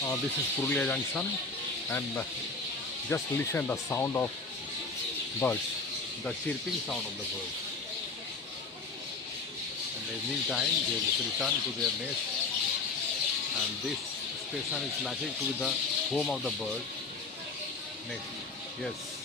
This is Purulia Junction, and just listen the sound of birds, the chirping sound of the birds. And evening time they will return to their nest, and this station is likely to be the home of the bird. Next, yes.